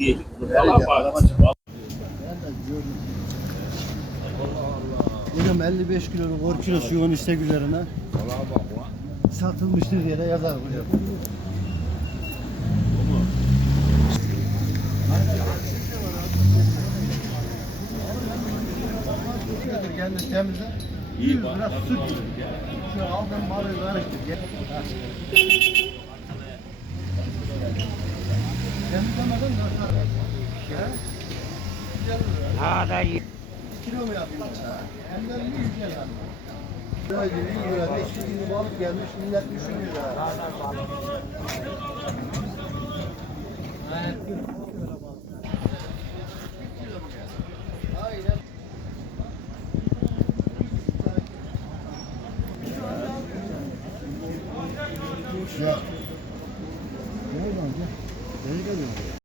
Diyecek. Allah bağlasın. Hocam 55 kilonun kor kilosu yoğun istek üzerine satılmıştır diye de yazar hocam. Kendi temizle. İyi bak. Biraz süt. Şu aldığın malı karıştır. Temizlemeden de atar. Daha da iyi. Kilo mu yapayım? Hem de 100 lira. Lira gibi 100 lira. 500 gibi balık gelmiş. Millet düşünmüyor. Evet. Yeah. Gel lan gel. ainda não.